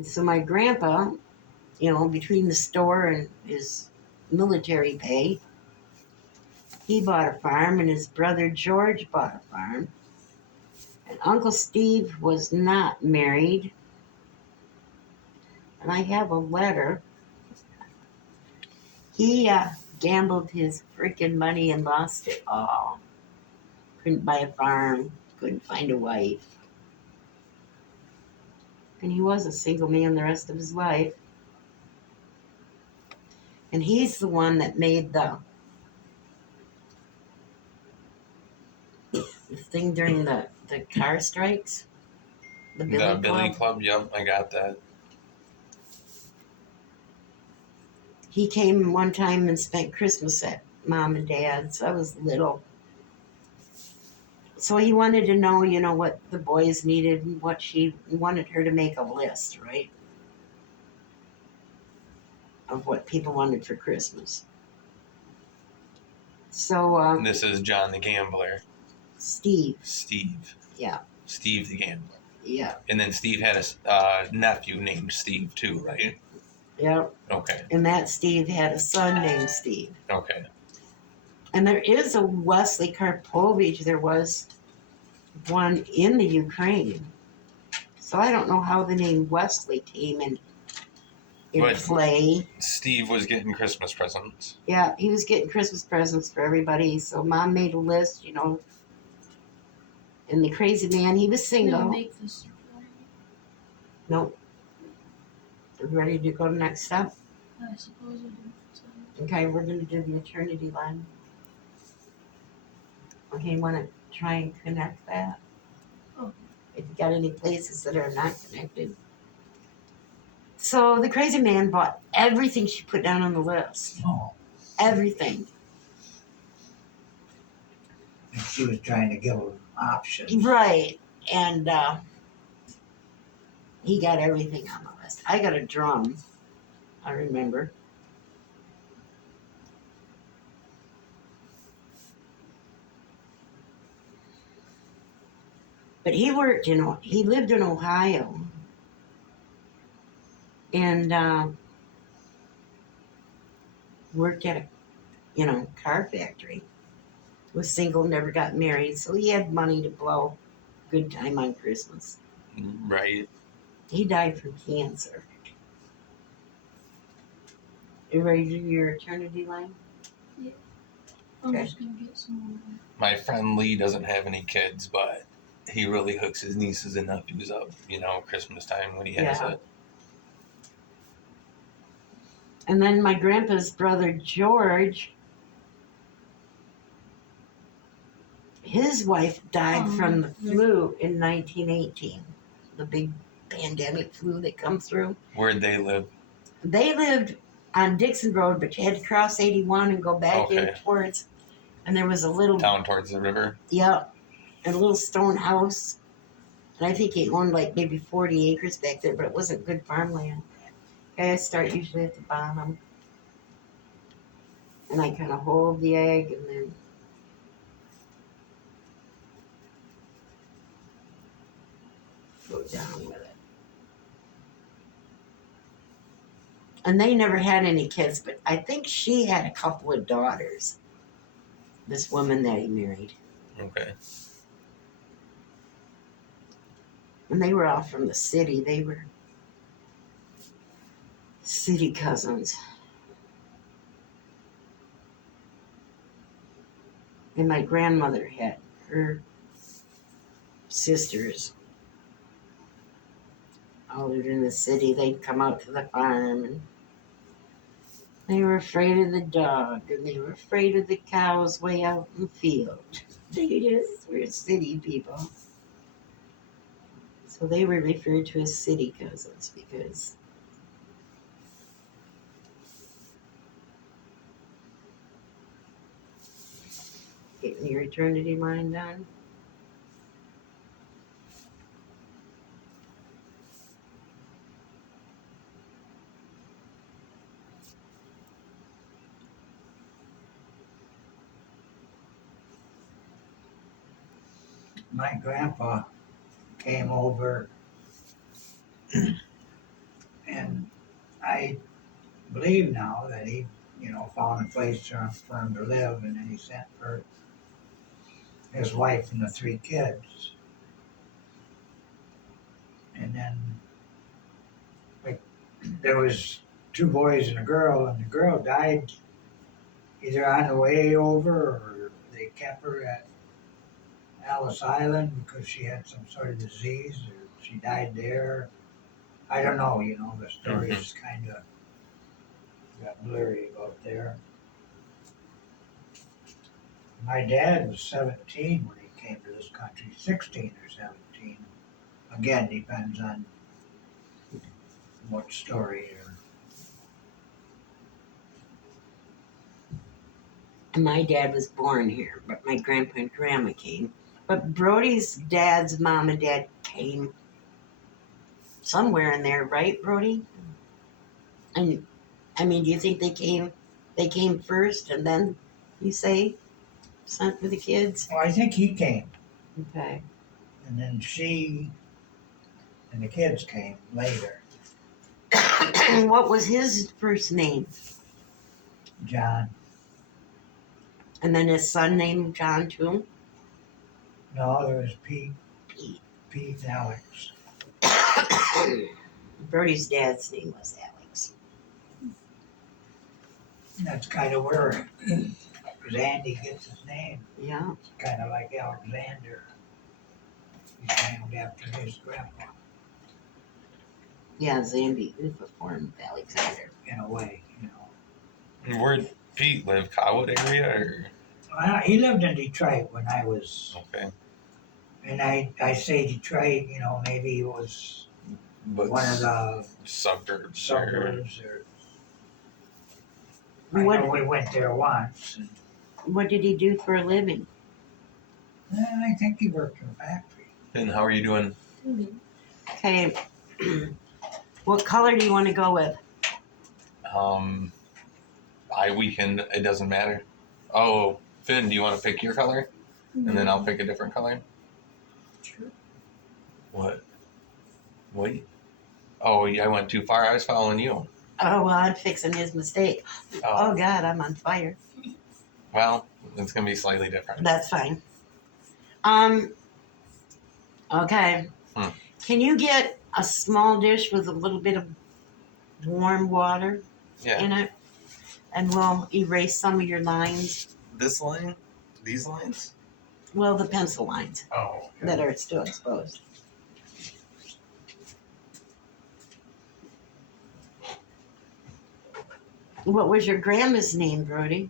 And so my grandpa, between the store and his military pay, he bought a farm, and his brother George bought a farm. And Uncle Steve was not married. And I have a letter. He gambled his freaking money and lost it all. Couldn't buy a farm, couldn't find a wife. And he was a single man the rest of his life. And he's the one that made the thing during the car strikes. The Billy Club, yep, I got that. He came one time and spent Christmas at Mom and Dad's. I was little. So he wanted to know, what the boys needed and what she wanted her to make a list, right? Of what people wanted for Christmas. So this is John the Gambler. Steve. Yeah. Steve the Gambler. Yeah. And then Steve had a nephew named Steve too, right? Yep. Okay. And that Steve had a son named Steve. Okay. And there is a Wesley Karpovich. There was one in the Ukraine. So I don't know how the name Wesley came in play. Steve was getting Christmas presents. Yeah, he was getting Christmas presents for everybody. So Mom made a list, And the crazy man, he was single. Make this Nope. Are we ready to go to the next step? I suppose I do. Okay, we're going to do the eternity line. Okay, you want to try and connect that? Oh. If you got any places that are not connected. So the crazy man bought everything she put down on the list. Oh. Everything. And she was trying to give him options. Right. And he got everything on the list. I got a drum. I remember. But he worked, he lived in Ohio. And worked at a, car factory. Was single, never got married, so he had money to blow. Good time on Christmas. Right. He died from cancer. You ready to do your eternity line? Yeah. I'm just going to get some more. My friend Lee doesn't have any kids, but he really hooks his nieces and nephews up, Christmas time when he has it. And then my grandpa's brother, George, his wife died from the flu in 1918. The big pandemic flu that come through. Where'd they live? They lived on Dixon Road, but you had to cross 81 and go back in towards, and there was a little... Down towards the river? Yeah, and a little stone house. And I think he owned like maybe 40 acres back there, but it wasn't good farmland. Okay, I start usually at the bottom. And I kind of hold the egg and then go down with it. And they never had any kids, but I think she had a couple of daughters. This woman that he married. Okay. And they were all from the city. They were city cousins. And my grandmother had her sisters all lived in the city. They'd come out to the farm and they were afraid of the dog and they were afraid of the cows way out in the field. They just were city people. So they were referred to as city cousins because getting your eternity line done. My grandpa came over believe now that he, found a place for him to live, and then he sent for his wife and the 3 kids. And then, like, there was 2 boys and a girl, and the girl died either on the way over or they kept her at Ellis Island because she had some sort of disease, or she died there. I don't know, the story's kind of got blurry about there. My dad was 17 when he came to this country, 16 or 17. Again, depends on what story. And my dad was born here, but my grandpa and grandma came. But Brody's dad's mom and dad came somewhere in there, right, Brody? And I mean, do you think they came first and then you say sent for the kids? Well, I think he came, Okay. and then she and the kids came later. What was his first name? John. And then his son named John too? No, there was Pete. Pete. Pete and Alex. Brody's dad's name was Alex. And that's kind of where Andy gets his name. Yeah. It's kind of like Alexander. He's named after his grandpa, Yeah, Zandy is a form of Alexander. in a way, And where'd Pete live? Cottonwood area or? Well, he lived in Detroit when I was, Okay. and I say Detroit, maybe he was But one of the suburbs. suburbs, or I What- know we went there once, and What did he do for a living? I think he worked in a factory. And how are you doing? Okay. What color do you want to go with? We can. It doesn't matter. Oh, Finn, do you want to pick your color, and then I'll pick a different color? Sure. What? Wait. Oh, yeah, I went too far. I was following you. Oh, well, I'm fixing his mistake. Oh, God, I'm on fire. Well, it's gonna be slightly different. That's fine. Okay. Can you get a small dish with a little bit of warm water Yeah. in it? And we'll erase some of your lines. This line? These lines? Well, the pencil lines Oh. Okay. that are still exposed. What was your grandma's name, Brody?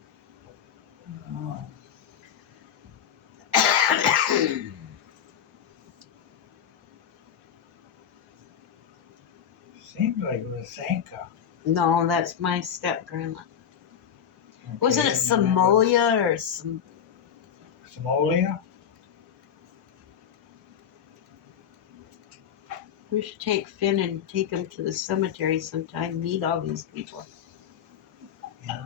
Oh, seems like Lysanka. No, that's my step grandma. Wasn't it Okay, and then that was Samolia or some? Somalia? We should take Finn and take him to the cemetery sometime. Meet all these people. Yeah.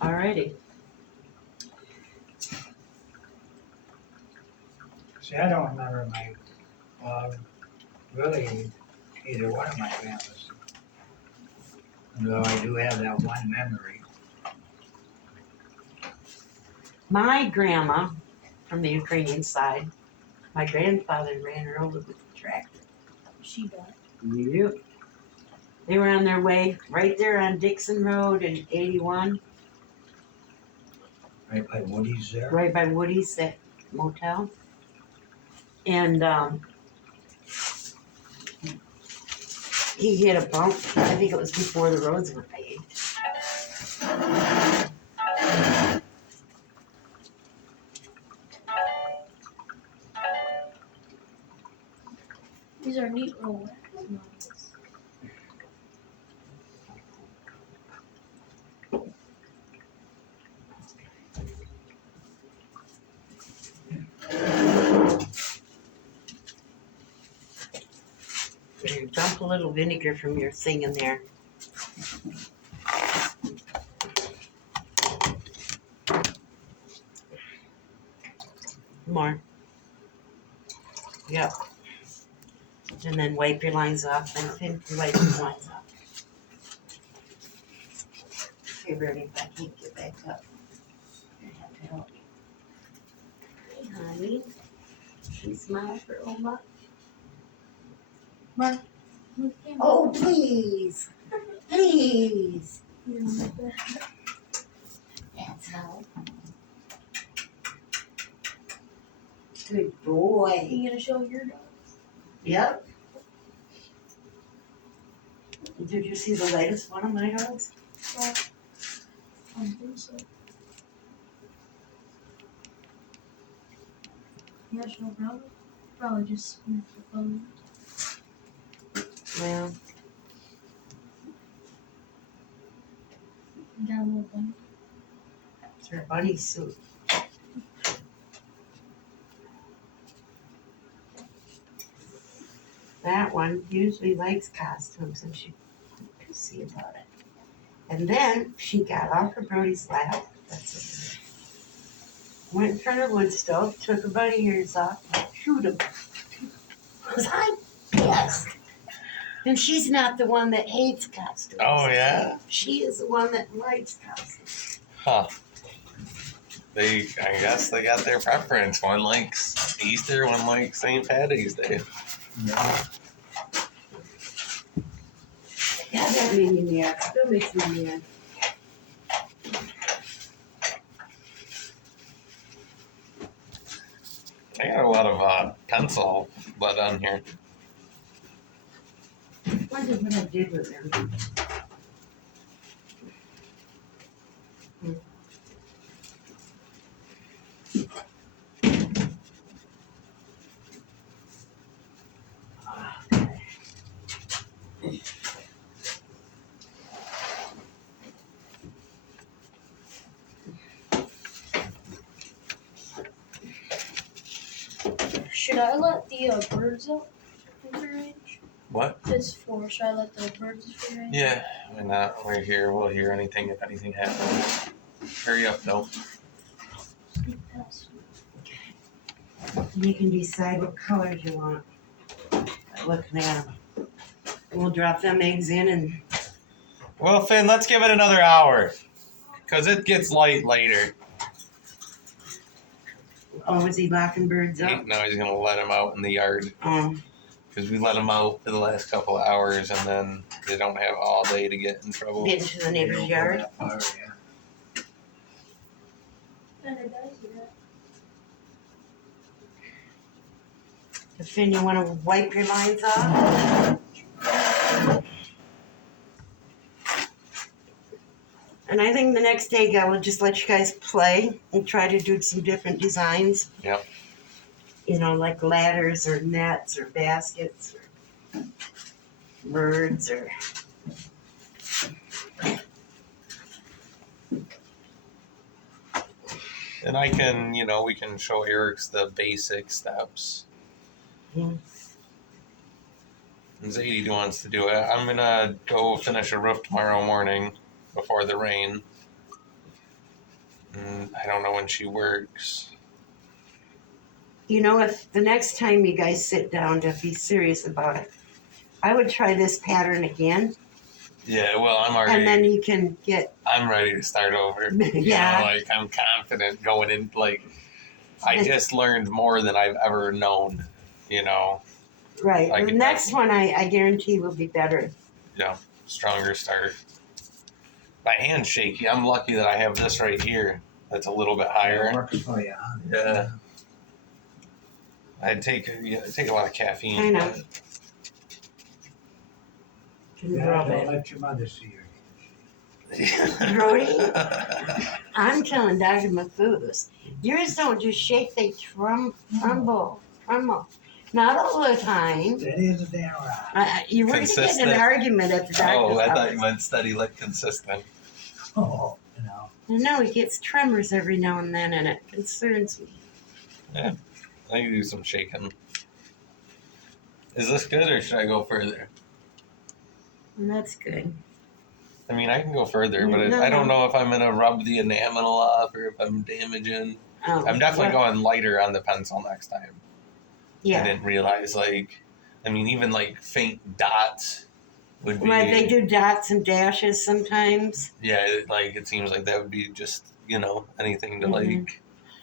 Alrighty. See, I don't remember really either one of my grandmas. Although I do have that one memory. My grandma, from the Ukrainian side, my grandfather ran her over with a tractor. She died. Yep. They were on their way right there on Dixon Road in 81, Right by Woody's there. right by Woody's, that motel. And he hit a bump. I think it was before the roads were paved. These are neat little wax models. Dump a little vinegar from your thing in there. More. Yep. And then wipe your lines off, and Finn can wipe his lines off. Hey, Bernie, if I can't get back up, I have to help you. Hey, honey. Can you smile for Oma? Mark, look at Oh, please. Please. me. That's how. Good boy. You gonna show your dog? Yep. Did you see the latest one of my dogs? Well, I don't think so. National Brown? Probably just sniffed the phone. Well, Got a little bun. it's her bunny suit. That one usually likes costumes, and she's pissy about it. And then she got off her Brody's lap. That's it. Went in front of the wood stove, took her bunny ears off, and shoot him. Was I pissed? And she's not the one that hates costumes. Oh, yeah? She is the one that likes costumes. Huh. I guess they got their preference. One likes Easter, one likes St. Patty's Day. Yeah. Yeah, that made me mad. Still makes me mad. I got a lot of pencil lead on here. Wonder what I did with them. Should I let the birds out in free range? What? It's 4. Should I let the birds in free range? Yeah, why not? We're here. We'll hear anything if anything happens. Hurry up, though. Sneak past. You can decide what colors you want by looking at them. We'll drop them eggs in and Well, Finn, let's give it another hour. Because it gets light later. oh, is he locking birds up? Now he's going to let them out in the yard. Because we let them out for the last couple of hours, and then they don't have all day to get in trouble. Get into the neighbor's Don't go yard. that far, yeah. And it does, yeah. Finn, you want to wipe your lines off? And I think the next day, I will just let you guys play and try to do some different designs. Yep. You know, like ladders or nets or baskets or birds or. And I can, we can show Eric's the basic steps. Mhm. And Zadie wants to do it. I'm going to go finish a roof tomorrow morning before the rain. I don't know when she works. You know, if the next time you guys sit down to be serious about it, I would try this pattern again, Yeah, well, I'm already. and then you can get. I'm ready to start over. Yeah. I'm confident going in. I just learned more than I've ever known. Right. I The can next one, I guarantee, will be better. Stronger start. My hand's shaky. I'm lucky that I have this right here. That's a little bit It higher. works for you, huh? Yeah. I take a lot of caffeine. I know. Can Yeah, rub don't it. let your mother see your Brody? I'm telling Dr. Mathus, yours don't just shake, they tremble. Not all the time. That is a damn right. You were going to get in Consistent. an argument at the doctor's I thought office. you meant steady, consistent. Oh, No, he gets tremors every now and then, and it concerns me. I can do some shaking. Is this good, or should I go further? And that's good. I mean, I can go further, but No, I don't no. know if I'm going to rub the enamel off or if I'm damaging. Oh, I'm definitely well, going lighter on the pencil next time. I Yeah. didn't realize, I mean, even like faint dots would be. Right, they do dots and dashes sometimes. Yeah, it seems like that would be just anything to Mhm. like.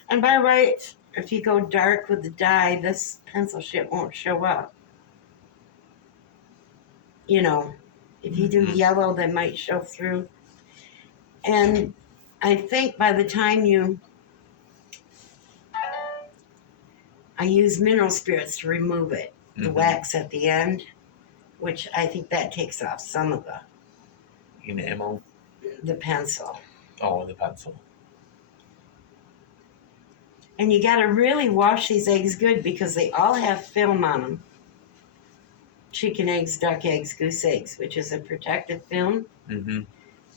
And by right, if you go dark with the dye, this pencil shit won't show up. If you do Mhm. yellow, they might show through. And I think by the time I use mineral spirits to remove it, the Mhm. wax at the end, which I think that takes off some of Enamel. the pencil. Oh, the pencil. And you got to really wash these eggs good because they all have film on them. Chicken eggs, duck eggs, goose eggs, which is a protective film, Mm-hmm.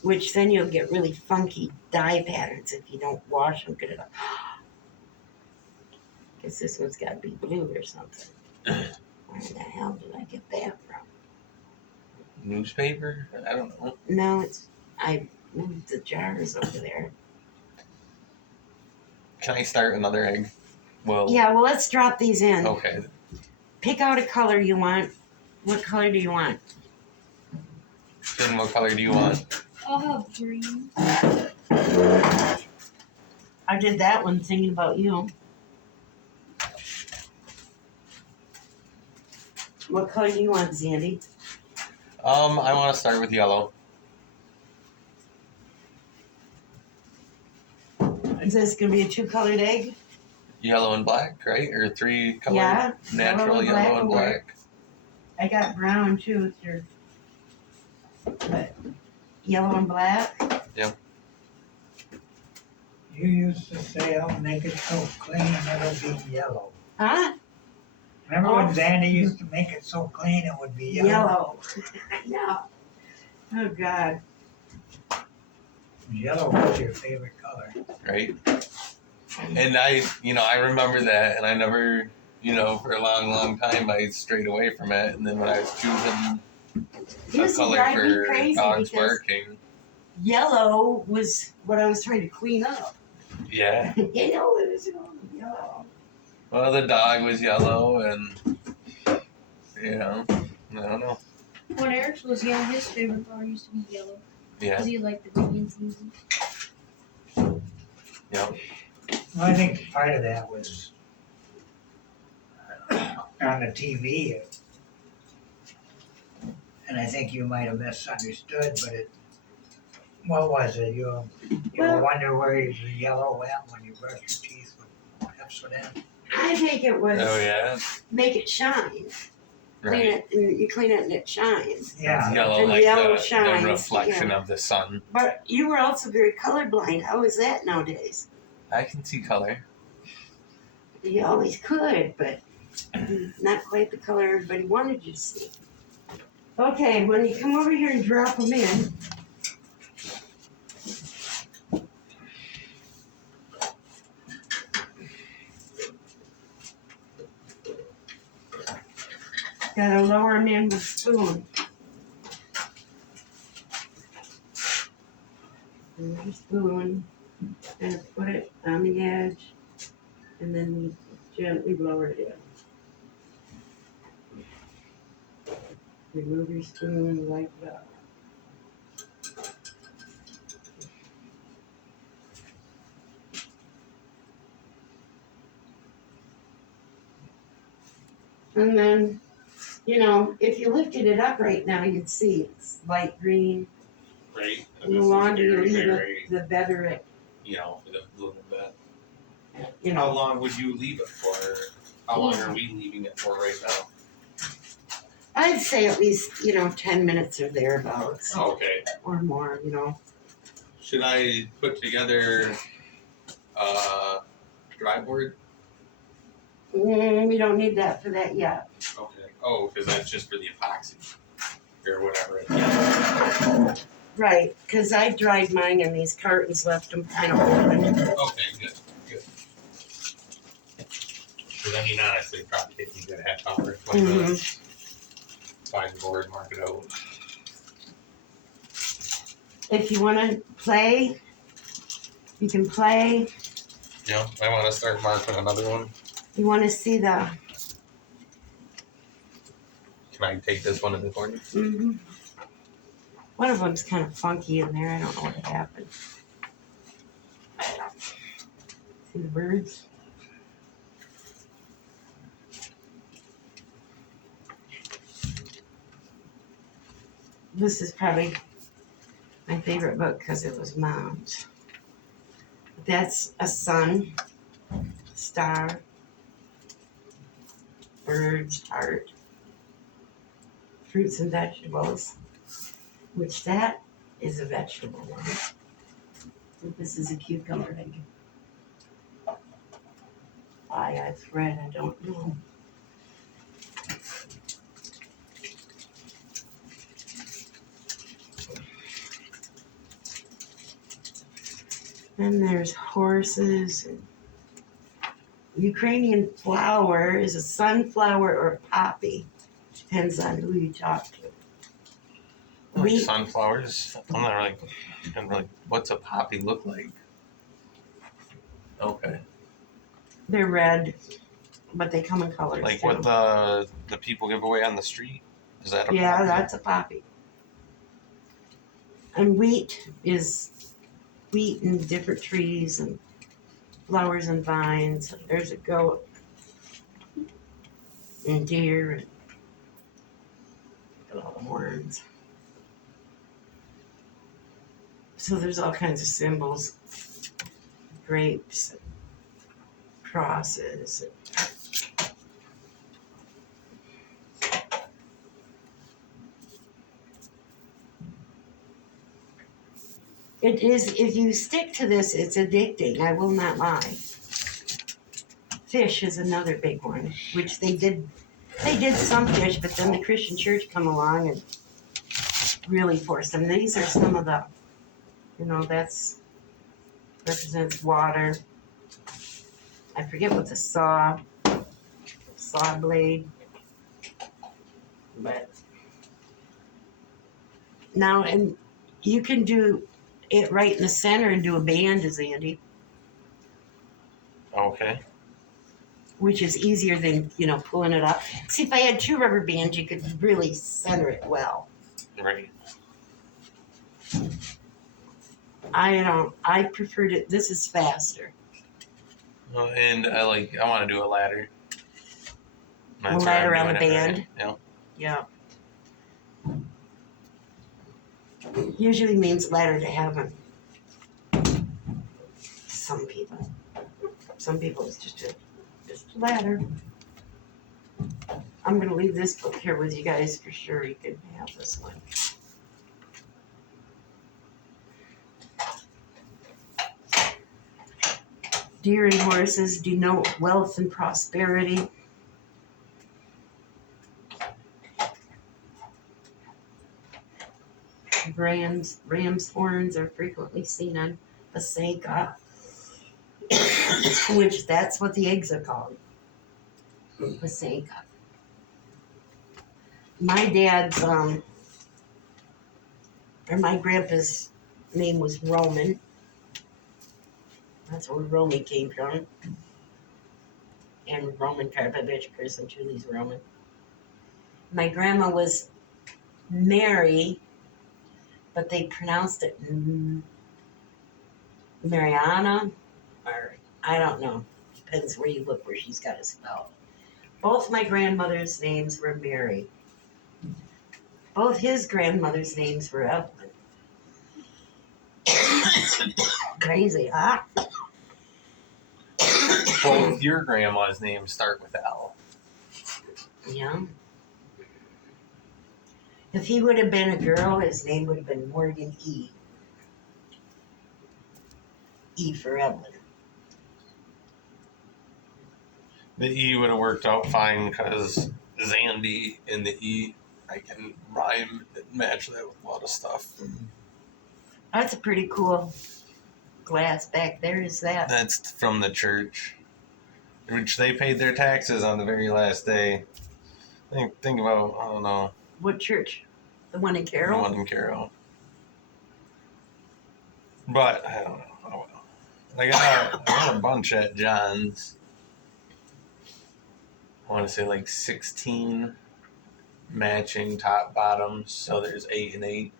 which then you'll get really funky dye patterns if you don't wash them good enough. Guess this one's got to be blue or something. Where the hell did I get that from? Newspaper? I don't know. No, I moved the jars over there. Can I start another egg? Well. Yeah, well, let's drop these in. Okay. Pick out a color you want. What color do you want? Then what color do you want? I'll have green. I did that one thinking about you. What color do you want, Zandy? I want to start with yellow. Is this going to be a two-colored egg? Yellow and black, right? Or three color? Yeah. Natural yellow and black. I got brown too. But yellow and black. You used to say, I'll make it so clean it'll be yellow. Huh? Remember Oh. when Zandy used to make it so clean it would be yellow? Yellow. No. Oh God. Yellow was your favorite color. Right? And I remember that, and I never, for a long, long time, I strayed away from it. And then when I was choosing It a used to color drive me for crazy dogs because barking, yellow was what I was trying to clean up. yeah. It was yellow. Well, the dog was yellow, and I don't know. When Eric's was young, his favorite car used to be yellow. Yeah. Because he liked the minions music. Yeah. Well, I think part of that was on the TV. And I think you might have misunderstood, but what was it? You Well- wonder where the yellow went when you brush your teeth with Pepsodent? I think it was Oh yeah. make it shine. Clean Right. it, and you clean it and it shines. Yeah. Yellow, And like yellow the shines, reflection yeah. of the sun. But you were also very colorblind. How is that nowadays? I can see color. You always could, but not quite the color everybody wanted you to see. Okay, when you come over here and drop them in, gotta lower them in with a spoon. And with a spoon, and put it on the edge, and then gently lower it in. Remove your spoon, wipe it up. And then, if you lifted it up right now, you'd see it's light green. Right. And the longer you leave it, the better it, a little bit. you How know. long would you leave it for? How long are we leaving it for right now? I'd say at least, 10 minutes or thereabouts, Oh, okay. or more, Should I put together dry board? We don't need that for that yet. Okay. Oh, because that's just for the epoxy or whatever. Right, because I dried mine in these cartons, left them kind of open. Okay, good. Because I mean, honestly, it probably takes me a good half hour. 20 minutes. Find the board, mark it out. If you want to play, you can play. Yeah, I want to start marking another one. You want to see Can I take this one in the corner? Mm-hmm. One of them's kind of funky in there. I don't know what happened. See the birds? This is probably my favorite book because it was Mom's. That's a sun, star, birds, heart, fruits and vegetables, which that is a vegetable one. This is a cucumber egg. Why I've read, I don't know. Then there's horses. And Ukrainian flower is a sunflower or a poppy. Depends on who you talk to. Like Wheat, sunflowers. I'm not really. What's a poppy look like? Okay. they're red, but they come in colors Like too. what the people give away on the street? Is that a Yeah, poppy? that's a poppy. And wheat is wheat and different trees and flowers and vines. There's a goat and deer and all the horns. So there's all kinds of symbols, grapes, and crosses. It is, if you stick to this, it's addicting. I will not lie. Fish is another big one, which they did some fish, but then the Christian church come along and really forced them. These are some of the, that's represents water. I forget what the saw blade, but now, and you can do it right in the center and do a band, is Andy, Okay. which is easier than, pulling it up. See, if I had 2 rubber bands, you could really center it well. Right. I preferred it, this is faster. Well, and I want to do a ladder. A That's ladder where I'm on the doing it, band? right? Yeah. Usually means ladder to heaven. Some people. Some people it's just a ladder. I'm gonna leave this book here with you guys for sure. You can have this one. Deer and horses denote wealth and prosperity. Ram's horns are frequently seen on Paseka, which that's what the eggs are called. Paseka. My dad's, or my grandpa's name was Roman. That's where Roman came from. And Roman Karpovich, Person Julie's Roman. My grandma was Mary, but they pronounced it Mariana, or I don't know. Depends where you look where she's got it spelled. Both my grandmother's names were Mary. Both his grandmother's names were Evelyn. Crazy, huh? Both your grandma's names start with L. Yeah. If he would have been a girl, his name would have been Morgan E. E for Evelyn. The E would have worked out fine because Zandy and the E, I can rhyme and match that with a lot of stuff. That's a pretty cool glass back there. Is that? That's from the church, which they paid their taxes on the very last day. Think about, I don't know. What church? The one in The Carroll? one in Carroll. But, I don't know. Oh, well. I got a bunch at John's. I want to say 16 matching top bottoms, so there's 8 and 8,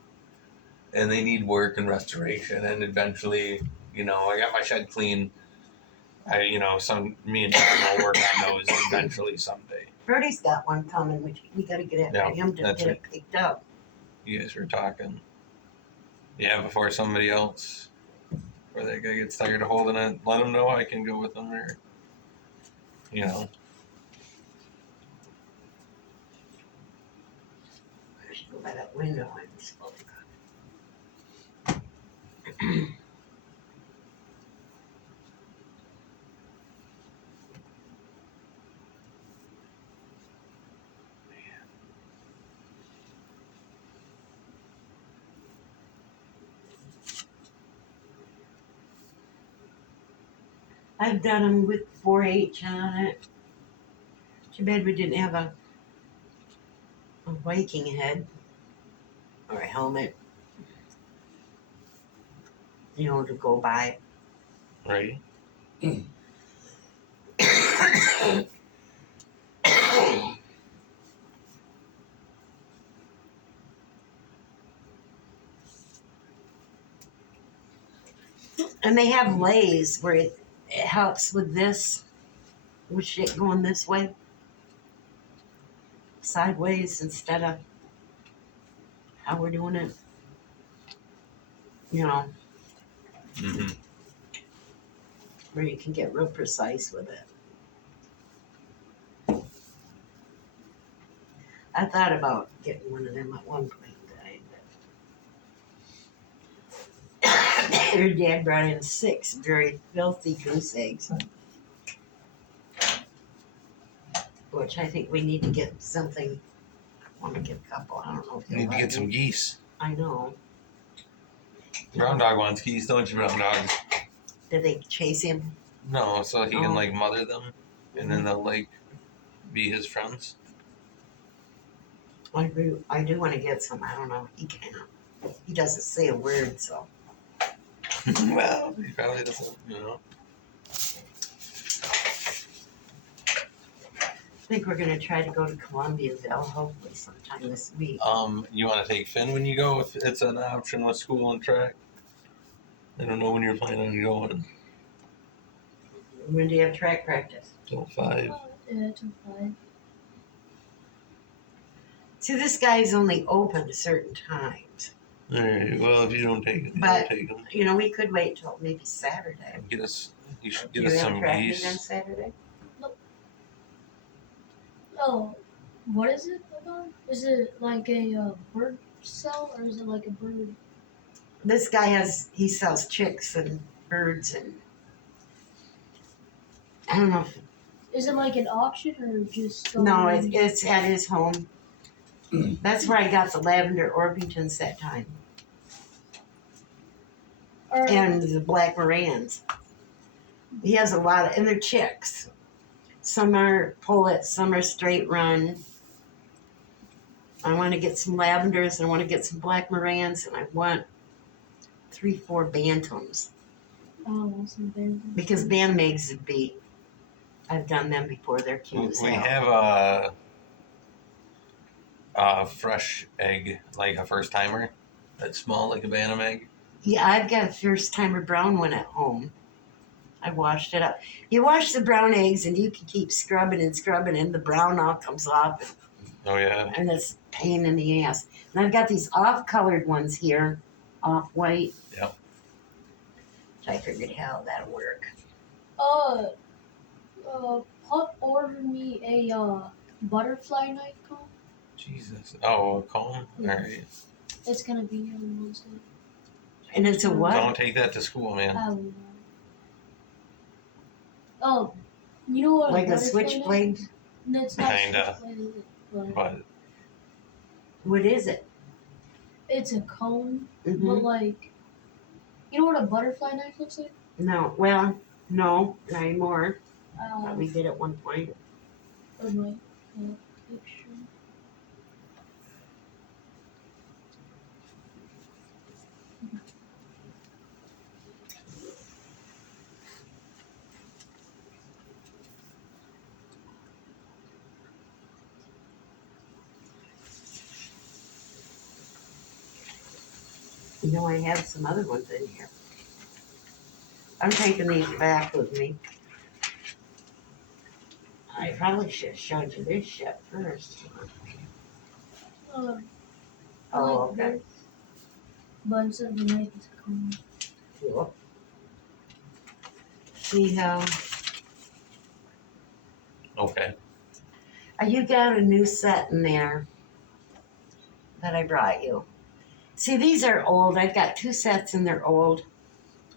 and they need work and restoration. And eventually, I got my shed clean. Me and Tom will work on those eventually someday. Brody's got one coming, which we gotta get after him to that's get right. it picked up. You guys were talking. Yeah, before somebody else, where that guy gets tired of holding it, let him know I can go with him, or I should go by that window and smoke. I've done them with 4-H on it. Too bad we didn't have a Viking head or a helmet, to go by. right? And they have lays where it helps with this, with shit going this way, sideways instead of how we're doing it. Mm-hmm. Where you can get real precise with it. I thought about getting one of them at one point in time, but her dad brought in 6 very filthy goose eggs, which I think we need to get something. I want to get a couple. I don't know if You they'll need to let get some me. geese. I know. Brown dog wants geese, don't you, brown dog? Did they chase him? No, so he can Oh. mother them, and then they'll be his friends. I do want to get some. I don't know. He can't. He doesn't say a word, so. Well, he probably doesn't. I think we're gonna try to go to Columbiaville hopefully sometime this week. You want to take Finn when you go if it's an option with school and track? I don't know when you're planning on going. When do you have track practice? Till 5. Yeah, till 5. See, this guy's only open certain times. All right. Well, if you don't take it, But- don't take them. We could wait till maybe Saturday. You should Do get us you have some track meet geese. on Saturday? Oh, what is it about? Is it like a bird cell or is it like a bird? This guy he sells chicks and birds and I don't know if, Is it like an auction or just? no, it's at his home. That's where I got the lavender Orpingtons that time. Or, And the black Morans. He has a lot of, and they're chicks. Some are pullets, some are straight run. I want to get some lavenders, and I want to get some black Morans, and I want 3-4 bantams. some bird. Because bantam would be, I've done them before, they're cute as We hell. have a fresh egg, like a first timer. That's small, like a bantam egg. Yeah, I've got a first timer brown one at home. I washed it up. You wash the brown eggs and you can keep scrubbing and the brown all comes off Oh yeah. and it's a pain in the ass. And I've got these off-colored ones here, off-white. Yep. So I figured, hell, that'll work. Pup ordered me a butterfly knife comb. Jesus. Oh, a comb. All right. It's gonna be here on Wednesday. And it's a what? Don't take that to school, man. I will not. Oh, you know what? Like a butterfly knife switchblade? is? No, it's not Kinda. a switchblade, is it? But But What is it? it's a cone, Mm-hmm. but like, you know what a butterfly knife looks like? No, well, no, not anymore. Uh, We did at one point. or my picture. You know, I have some other ones in here. I'm taking these back with me. I probably should have showed you this shit first. I Oh, like okay. this, but instead of a knife, it's a comb. Cool. See how Okay. you got a new set in there that I brought you. See, these are old. I've got 2 sets and they're old.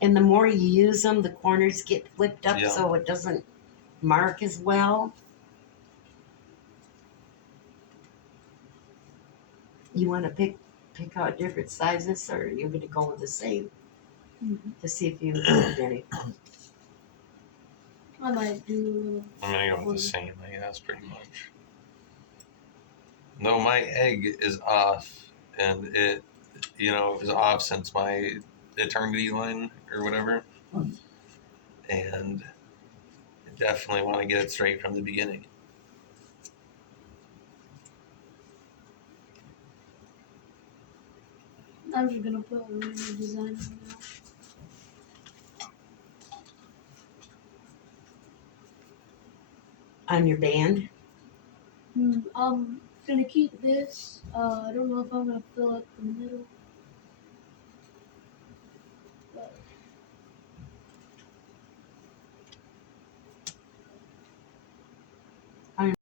And the more you use them, the corners get flipped up Yeah. so it doesn't mark as well. You want to pick out different sizes, or you're going to go with the same to see if you improved any? I might do I'm gonna go with the same, I guess, pretty much. No, my egg is off, and it, is off since my eternity line or whatever. And I definitely want to get it straight from the beginning. I'm just gonna put a random design on it. On your band? I'm gonna keep this. I don't know if I'm gonna fill up the middle.